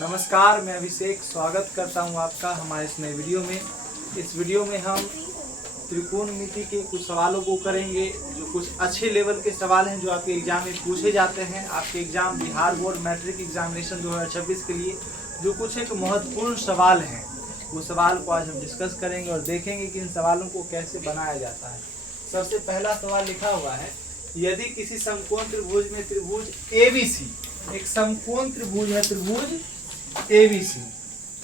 नमस्कार, मैं अभिषेक स्वागत करता हूं आपका हमारे इस नए वीडियो में। इस वीडियो में हम त्रिकोणमिति के कुछ सवालों को करेंगे, जो कुछ अच्छे लेवल के सवाल हैं जो आपके एग्जाम में पूछे जाते हैं। आपके exam Bihar board matric examination 2026 के लिए जो कुछ एक महत्वपूर्ण सवाल हैं, वो सवाल को आज हम डिस्कस करेंगे और देखेंगे कि इन सवालों को कैसे बनाया जाता है। सबसे पहला सवाल लिखा हुआ है, यदि किसी समकोण त्रिभुज में त्रिभुज ABC, एक समकोण त्रिभुज है त्रिभुज ABC,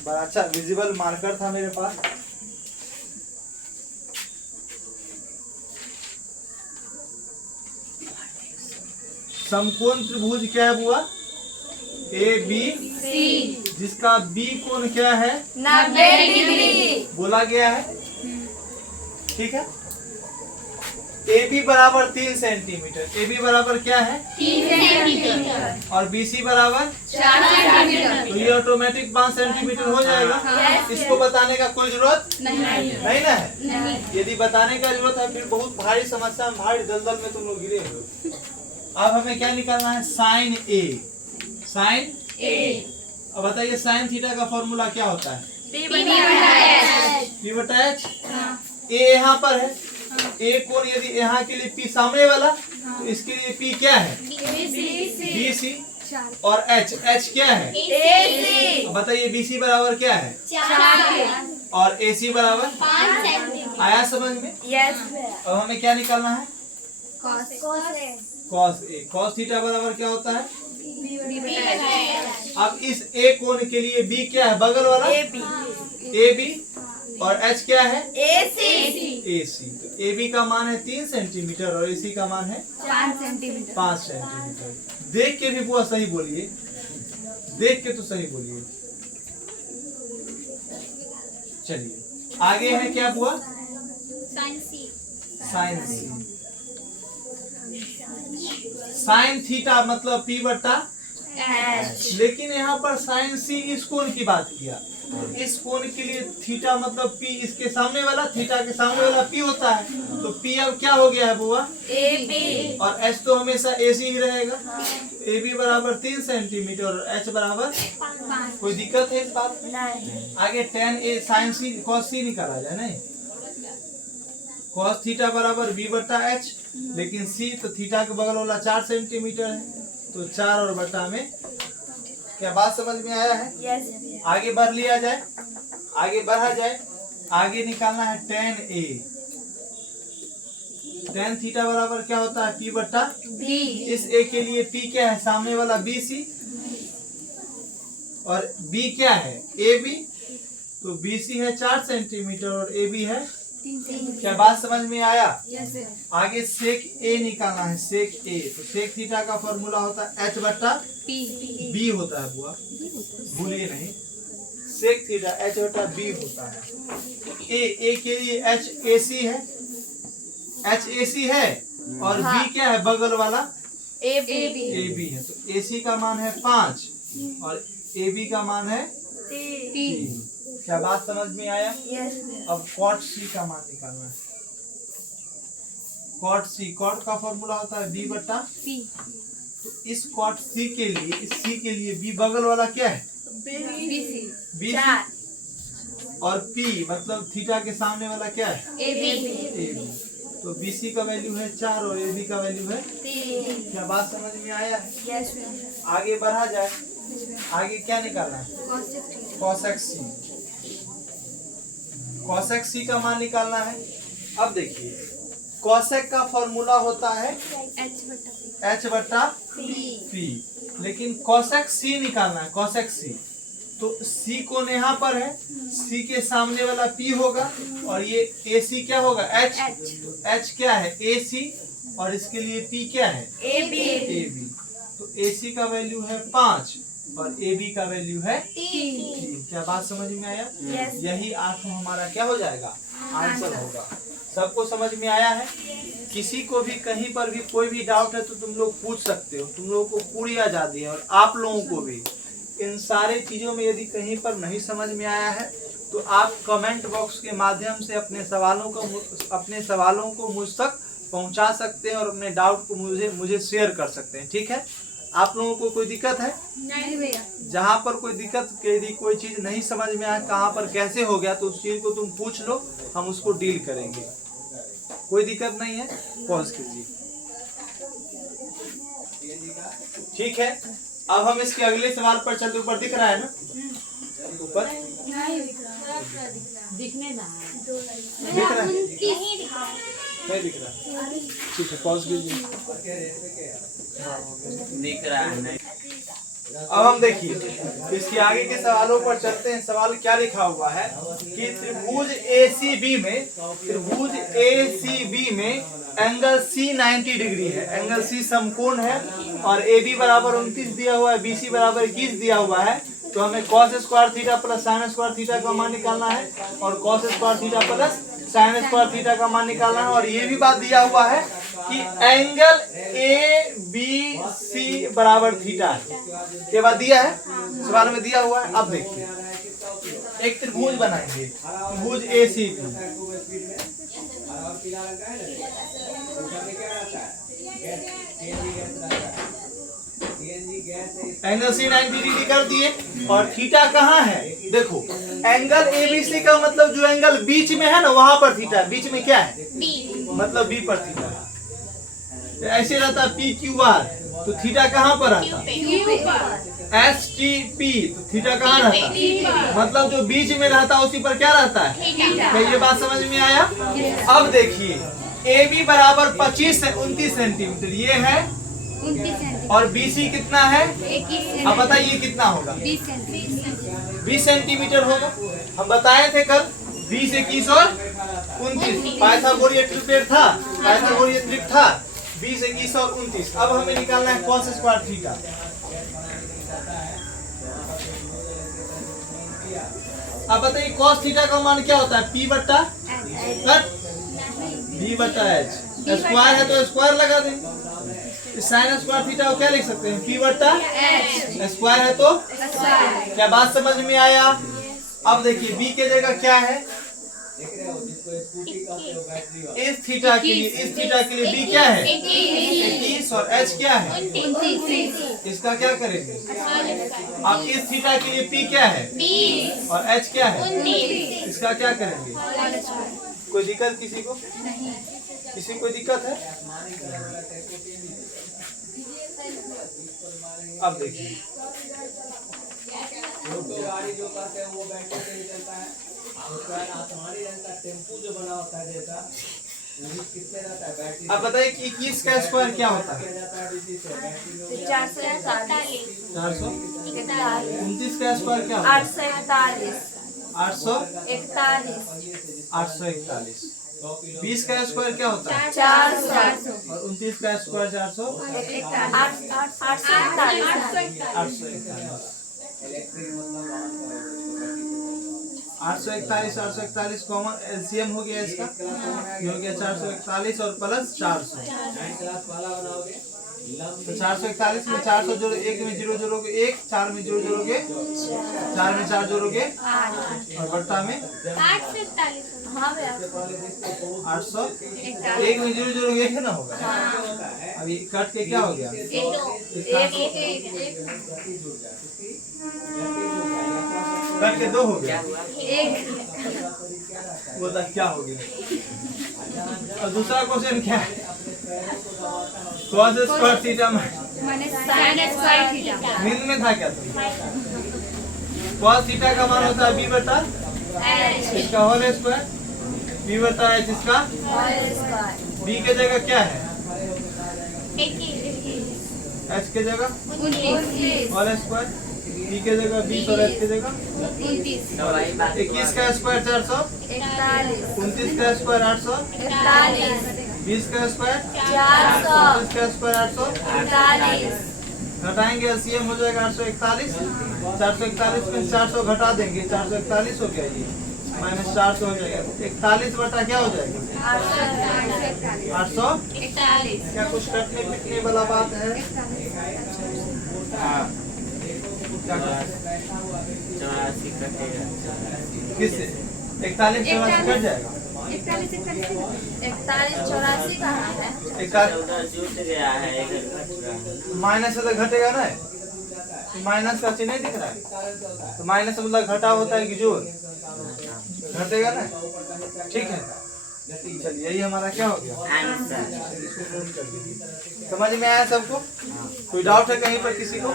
बड़ा अच्छा विजिबल मार्कर था मेरे पास। समकोण त्रिभुज क्या है बुआ? ABC, जिसका B कोण क्या है? 90 डिग्री बोला गया है। ठीक है। AB बराबर 3 सेंटीमीटर, AB बराबर क्या है? 3 सेंटीमीटर और BC बराबर 4 सेंटीमीटर। तो ये ऑटोमेटिक 5 सेंटीमीटर हो जाएगा। Yes, इसको बताने का कोई जरूरत नहीं नहीं ना है। यदि बताने का जरूरत है फिर बहुत भारी समस्या में, भारी दलदल में तुम लोग गिरे हो। अब हमें क्या निकालना है? Sign A। साइन A अब बताइए साइन थीटा का फॉर्मूला क्या होता है? P बटा H। A यहाँ पर है, A कोण यदि यहाँ के लिए P सामने वाला तो इसके लिए P क्या है? BC और H क्या है? अब बताइए BC बराबर क्या है? 4 और AC बराबर 5 सेंटीमीटर। आया समझ में? अब हमें क्या निकालना है? cos A। cos थीटा बराबर क्या होता है? अब इस A कोण के लिए B क्या है? बगल वाला AB और H क्या है? AC। तो AB का मान है 3 सेंटीमीटर और AC का मान है 5 सेंटीमीटर। 5 सेंटीमीटर। देख के भी बुआ सही बोलिए, देख के तो सही बोलिए। चलिए आगे है क्या बुआ? Sine C। साइन थीटा मतलब P बटा, लेकिन यहाँ पर साइन C इस कोण की बात किया। इस कोण के लिए थीटा मतलब P इसके सामने वाला, थीटा के सामने वाला P होता है। तो P अब क्या हो गया है बुआ? और H तो हमेशा AC ही रहेगा। AB बराबर 3 सेंटीमीटर और H बराबर, कोई दिक्कत है इस बात में? आगे tan A sin C cos C निकाला जाए। नहीं, cos थीटा बराबर B बटा H, लेकिन C तो थीटा के बगल वाला 4 सेंटीमीटर है, तो 4 और बटा में। क्या बात समझ में आया है? आगे बढ़ लिया जाए, आगे बढ़ा जाए। आगे निकालना है tan A। tan थीटा बराबर क्या होता है? P बटा, इस A के लिए P क्या है? सामने वाला BC और B क्या है? AB। तो BC है 4 सेंटीमीटर और AB है, क्या बात समझ में आया? आगे सेक A निकालना है, सेक A। तो सेक थीटा का फॉर्मूला होता है H बटा B होता है बुआ, भूलिए नहीं। सेक थीटा H बटा B होता है। A के लिए H AC है, H AC है और B क्या है? बगल वाला AB है। तो AC का मान है 5 और AB का मान है 3। क्या बात समझ में आया? अब cot C का मान निकालना है। cot C, cot का फॉर्मूला होता है B बटा, तो इस cot C के लिए, इस C के लिए B बगल वाला क्या है? BC और P मतलब थीटा के सामने वाला क्या है? AB। तो BC का वैल्यू है 4 और AB का वैल्यू है 3। क्या बात समझ में आया है? आगे बढ़ा जाए, आगे क्या निकालना है? cosec C। cosec C का मान निकालना है। अब देखिए cosec का फॉर्मूला होता है H बटा P, लेकिन cosec C निकालना है, cosec C। तो C कोण यहाँ पर है, C के सामने वाला P होगा और ये AC क्या होगा? H। तो H क्या है? AC और इसके लिए P क्या है? AB। तो AC का वैल्यू है 5 और AB का वैल्यू है 3। क्या बात समझ में आया? यही आंसर हमारा क्या हो जाएगा? आंसर होगा। सबको समझ में आया है? किसी को भी कहीं पर भी कोई भी डाउट है तो तुम लोग पूछ सकते हो, तुम लोगों को पूरी आजादी है। और आप लोगों को भी इन सारे चीजों में यदि कहीं पर नहीं समझ में आया है तो आप कमेंट बॉक्स के माध्यम से अपने सवालों को मुझ तक पहुंचा सकते हैं और अपने डाउट को मुझे शेयर कर सकते हैं। ठीक है। आप लोगों को कोई दिक्कत है? नहीं भैया। जहाँ पर कोई दिक्कत, यदि कोई चीज नहीं समझ में आए कहाँ पर कैसे हो गया, तो उस चीज को तुम पूछ लो, हम उसको डील करेंगे। कोई दिक्कत नहीं है, पॉज कीजिए। ठीक है, अब हम इसके अगले सवाल पर चलते। ऊपर दिख रहा है ना? ऊपर दिखने ना दिख रहा है? नहीं दिख रहा। ठीक है, पॉज कीजिए। दिख रहा है नहीं। अब हम देखिए इसके आगे के सवालों पर चलते हैं। सवाल क्या लिखा हुआ है कि त्रिभुज ACB में एंगल C 90 डिग्री है। एंगल C समकोण है और AB बराबर 29 दिया हुआ है, BC बराबर 21 दिया हुआ है। तो हमें cos square theta plus sin square theta का मान निकालना है और cos square theta plus sin square theta का मान निकालना है। और ये भी बात दिया हुआ है कि एंगल ABC बराबर थीटा है। के बाद दिया है, सवाल में दिया हुआ है। अब देखिए एक त्रिभुज बनाएंगे, त्रिभुज ACB। एंगल C 90 डिग्री कर दिए और थीटा कहाँ है? देखो एंगल ABC का मतलब जो एंगल बीच में है ना, वहां पर थीटा है। बीच में क्या है? मतलब B पर थीटा है। ऐसे रहता PQR, तो थीटा कहाँ पर रहता? STP, तो थीटा कहाँ रहता? मतलब जो बीच में रहता उसी पर क्या रहता है? क्या ये बात समझ में आया? अब देखिए AB बराबर 29 सेंटीमीटर ये है, और BC कितना है? अब बताइए कितना होगा? 20 सेंटीमीटर होगा। हम बताए थे कल 20, 21 और 29 पाइथागोरियन ट्रिपलेट था, पाइथागोरियन ट्रिप था। 20, 21 और 29। अब हमें निकालना है cos स्क्वायर थीटा। अब बताइए cos थीटा का मान क्या होता है? P बट्टा B बट्टा H। स्क्वायर है तो स्क्वायर लगा देंगे। साइन स्क्वायर थीटा को क्या लिख सकते हैं? P बट्टा स्क्वायर है तो क्या बात समझ में आया? अब देखिए B के जगह क्या है? इस थीटा के लिए B क्या है? 21 और H क्या है? इसका क्या करेंगे? अब इस थीटा के लिए P क्या है? 20 और H क्या है? इसका क्या करेंगे? कोई दिक्कत किसी को? किसी को दिक्कत है? अब देखिए गाड़ी जो कहते हैं वो बैटरी से ही चलता है। आसमानी रंग का टेम्पू जो बना होता है जैसा, वो किससे रहता है? बैटरी। अब बताइए कि 21 का स्क्वायर क्या होता है? 400। 29 का स्क्वायर क्या होता है? 841। 20 का स्क्वायर क्या होता है? 400 और 29 का स्क्वायर 400। 841 कॉमन एलसीएम हो गया इसका, ये हो गया 441 और प्लस 400। तो 441 में 400 जोड़ो, 1 में 0 जोड़ोगे 1, 4 में 0 जोड़ोगे 4 में 4 जोड़ोगे और बट्टा में 800। 1 में 0 जोड़ोगे 1 है ना होगा। अभी कट के क्या हो गया? कट के 2 हो गया। बोला क्या हो गया? और दूसरा क्वेश्चन क्या है? cos स्क्वायर थीटा नींद में था क्या तुम? cos थीटा का मान होता है B बटा इसका होल स्क्वायर, B बटा H इसका। B के जगह क्या है? H के जगह होल स्क्वायर, B के जगह 20 और H के जगह 21 का स्क्वायर 400, 29 का स्क्वायर 800, 20 का स्क्वायर 29 का स्क्वायर 800। घटाएंगे एलसीएम हो जाएगा 841। 441 में 400 घटा देंगे, 441 हो गया ये, माइनस 400 हो जाएगा। 41 बटा क्या हो जाएगा? 841। क्या कुछ कटने पिटने वाला बात है? हाँ किससे? 41 84 कट जाएगा। 4184 कहाँ है? जुट गया है, इधर घट रहा है। माइनस से तो घटेगा ना, माइनस का चिन्ह नहीं दिख रहा है, तो माइनस मतलब घटा होता है कि जोड़ घटेगा ना। ठीक है, चलिए यही हमारा क्या हो गया आंसर। समझ में आया सबको? कोई डाउट है कहीं पर किसी को?